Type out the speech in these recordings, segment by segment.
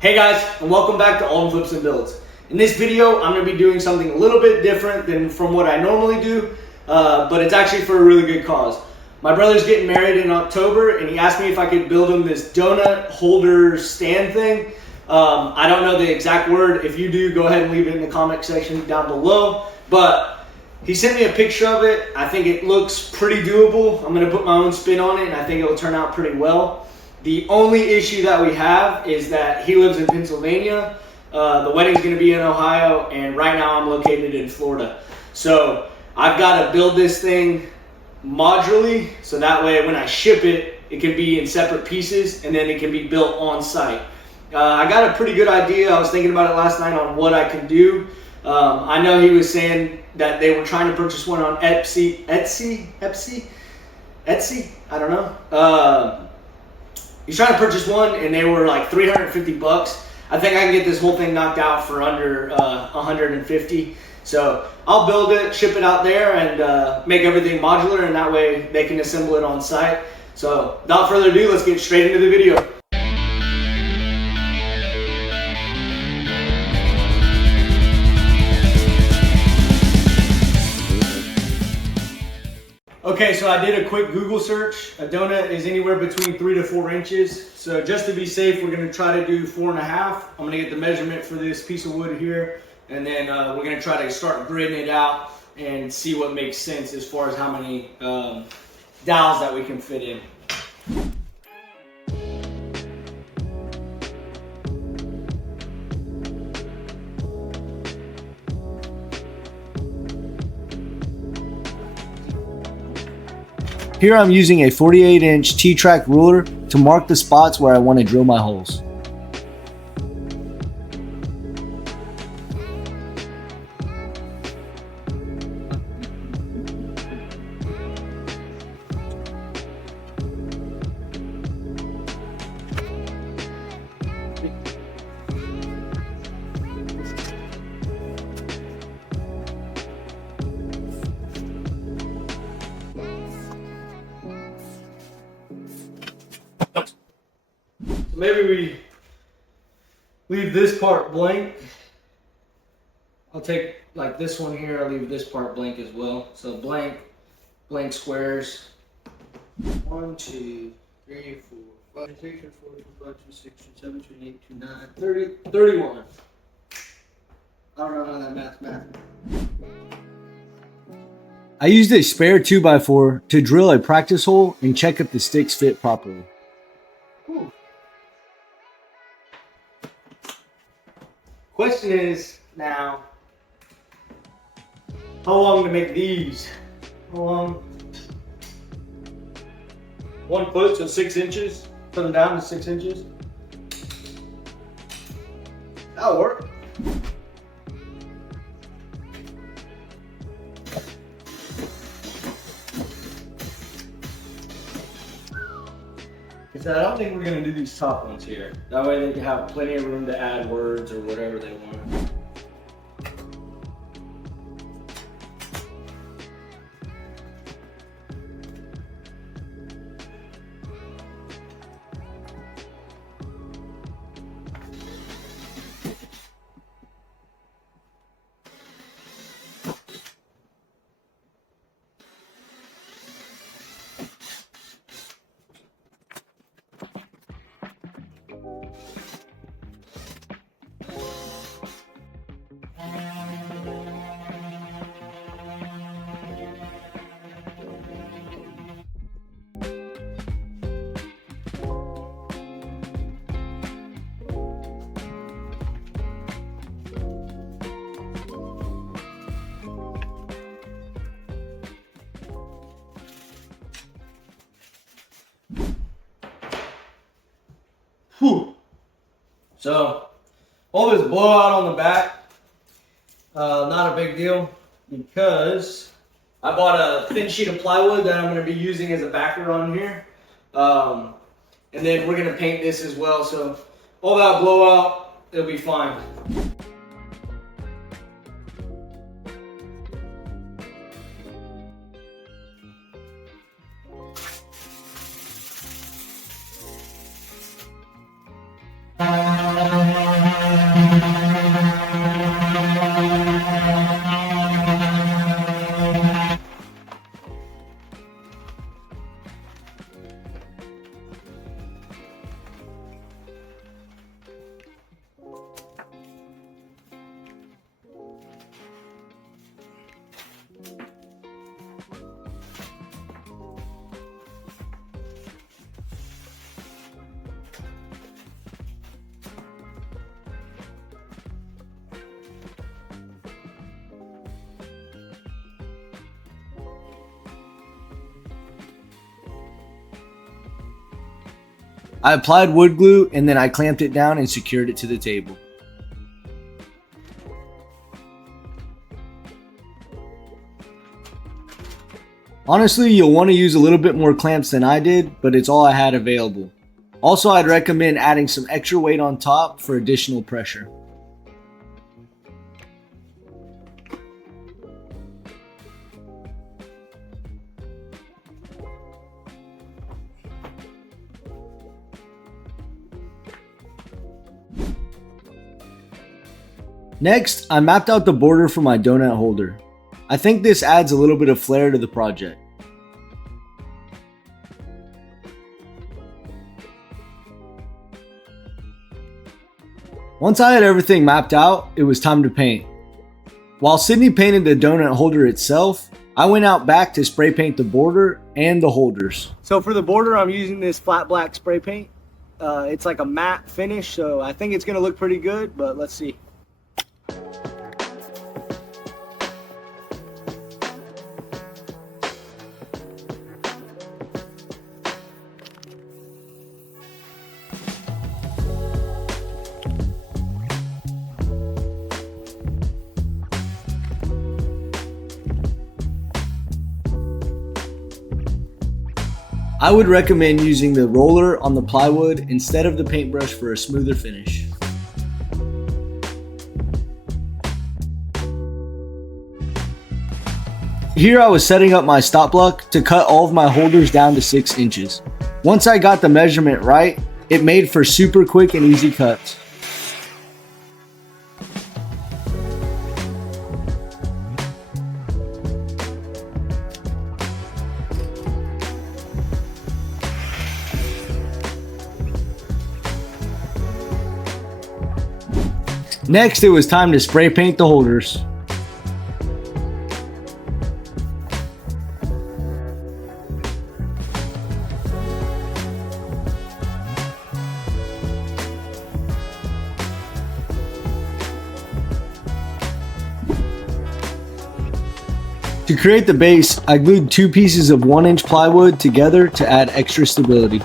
Hey guys, and welcome back to All Flips and Builds. In this video, I'm going to be doing something a little bit different than from what I normally do, but it's actually for a really good cause. My brother's getting married in October, and he asked me if I could build him this donut holder stand thing. I don't know the exact word. If you do, go ahead and leave it in the comment section down below. But he sent me a picture of it. I think it looks pretty doable. I'm going to put my own spin on it, and I think it will turn out pretty well. The only issue that we have is that he lives in Pennsylvania. The wedding's going to be in Ohio, and right now I'm located in Florida. So I've got to build this thing modularly, so that way when I ship it, it can be in separate pieces, and then it can be built on site. I got a pretty good idea. I was thinking about it last night on what I could do. I know he was saying that they were trying to purchase one on Etsy. I don't know. He's trying to purchase one, and they were like $350. I think I can get this whole thing knocked out for under $150. So I'll build it, ship it out there, and make everything modular, and that way they can assemble it on site. So without further ado, let's get straight into the video. Okay, so I did a quick Google search. A donut is anywhere between 3 to 4 inches. So just to be safe, we're gonna try to do 4.5. I'm gonna get the measurement for this piece of wood here, and then we're gonna try to start gridding it out and see what makes sense as far as how many dowels that we can fit in. Here I'm using a 48-inch T-track ruler to mark the spots where I want to drill my holes. Maybe we leave this part blank. I'll take like this one here, I'll leave this part blank as well. So blank squares. 1, 2, 3, 4, 5, 6, 4, 6, 7, 8, 9, 30, 31. I don't know how that math. I used a spare 2x4 to drill a practice hole and check if the sticks fit properly. Ooh. Question is now, how long to make these? How long? 1 foot, so 6 inches. Put them down to 6 inches. That'll work. Because I don't think we're going to do these top ones here. That way they can have plenty of room to add words or whatever they want. Whew. So, all this blowout on the back, not a big deal because I bought a thin sheet of plywood that I'm going to be using as a backer on here. And then we're going to paint this as well, so all that blowout, it'll be fine. I applied wood glue and then I clamped it down and secured it to the table. Honestly, you'll want to use a little bit more clamps than I did, but it's all I had available. Also, I'd recommend adding some extra weight on top for additional pressure. Next, I mapped out the border for my donut holder. I think this adds a little bit of flair to the project. Once I had everything mapped out, it was time to paint. While Sydney painted the donut holder itself, I went out back to spray paint the border and the holders. So for the border, I'm using this flat black spray paint. It's like a matte finish, so I think it's gonna look pretty good, but let's see. I would recommend using the roller on the plywood instead of the paintbrush for a smoother finish. Here I was setting up my stop block to cut all of my holders down to 6 inches. Once I got the measurement right, it made for super quick and easy cuts. Next, it was time to spray paint the holders. To create the base, I glued 2 pieces of 1-inch plywood together to add extra stability.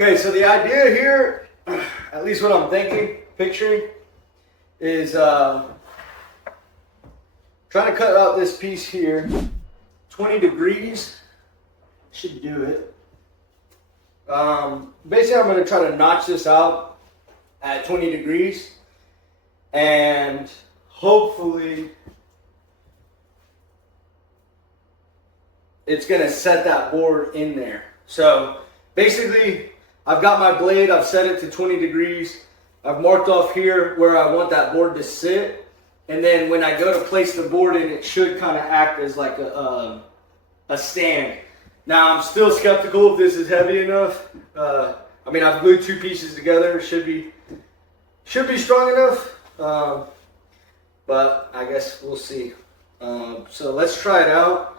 Okay, so the idea here, at least what I'm picturing, is trying to cut out this piece here, 20 degrees, should do it. Basically I'm going to try to notch this out at 20 degrees, and hopefully it's going to set that board in there. So basically, I've got my blade, I've set it to 20 degrees. I've marked off here where I want that board to sit. And then when I go to place the board in, it should kind of act as like a stand. Now, I'm still skeptical if this is heavy enough. I mean, I've glued 2 pieces together. It should be strong enough. But I guess we'll see. So let's try it out.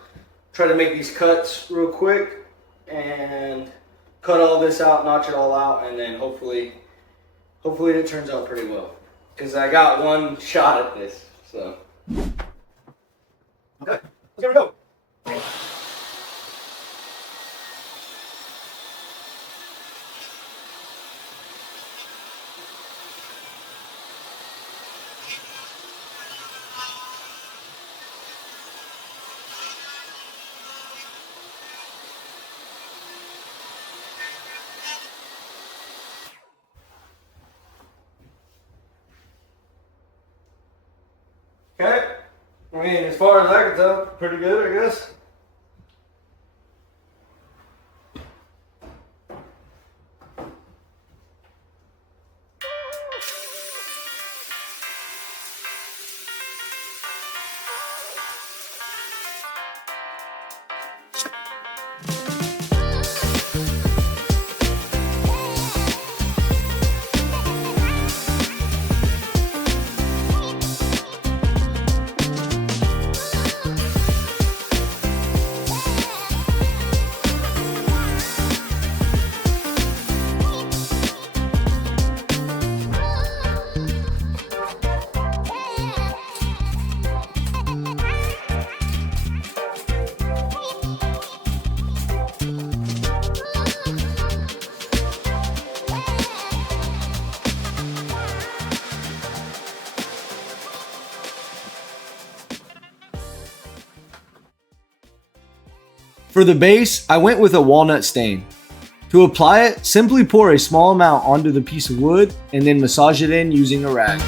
Try to make these cuts real quick and cut all this out, notch it all out, and then hopefully it turns out pretty well. Because I got one shot at this, so. Okay, let's give it a go. far as I can tell, pretty good, I guess. For the base, I went with a walnut stain. To apply it, simply pour a small amount onto the piece of wood and then massage it in using a rag.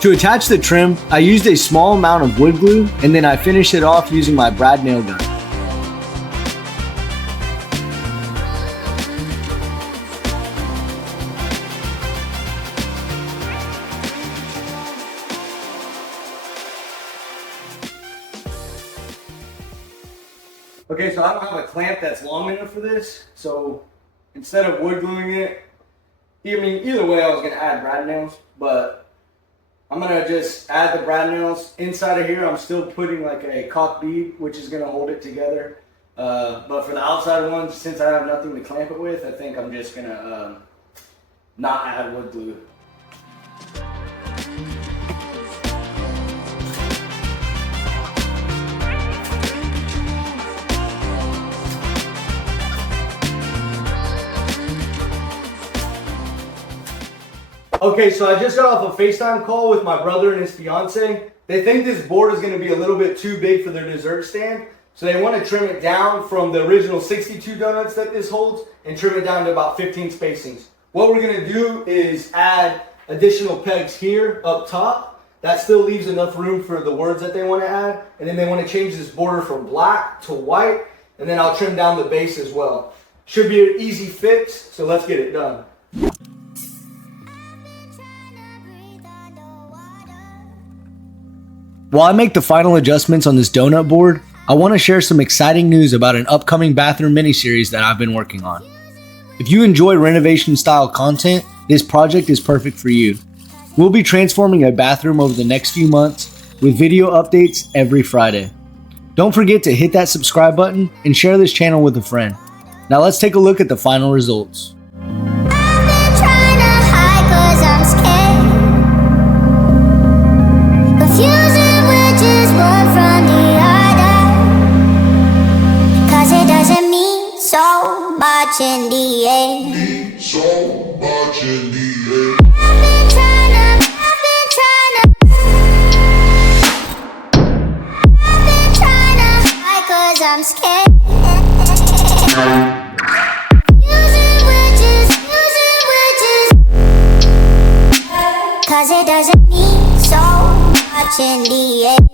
To attach the trim, I used a small amount of wood glue and then I finished it off using my brad nail gun. Okay, so I don't have a clamp that's long enough for this, so instead of wood gluing it, I mean, either way I was going to add brad nails, but I'm going to just add the brad nails. Inside of here, I'm still putting like a caulk bead, which is going to hold it together. But for the outside ones, since I have nothing to clamp it with, I think I'm just going to not add wood glue. Okay, so I just got off a FaceTime call with my brother and his fiance. They think this board is going to be a little bit too big for their dessert stand, so they want to trim it down from the original 62 donuts that this holds and trim it down to about 15 spacings. What we're going to do is add additional pegs here up top. That still leaves enough room for the words that they want to add, and then they want to change this border from black to white, and then I'll trim down the base as well. Should be an easy fix, so let's get it done. While I make the final adjustments on this donut board, I want to share some exciting news about an upcoming bathroom miniseries that I've been working on. If you enjoy renovation style content, this project is perfect for you. We'll be transforming a bathroom over the next few months with video updates every Friday. Don't forget to hit that subscribe button and share this channel with a friend. Now let's take a look at the final results. In the end, so much in the end. I've been trying to hide 'cause I'm scared. Using witches, 'cause it doesn't mean so much in the end.